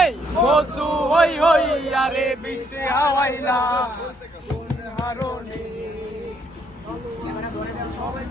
এই মধু হই হই আরে বিশে হাওয়াইলা। কোন হারণে সবাই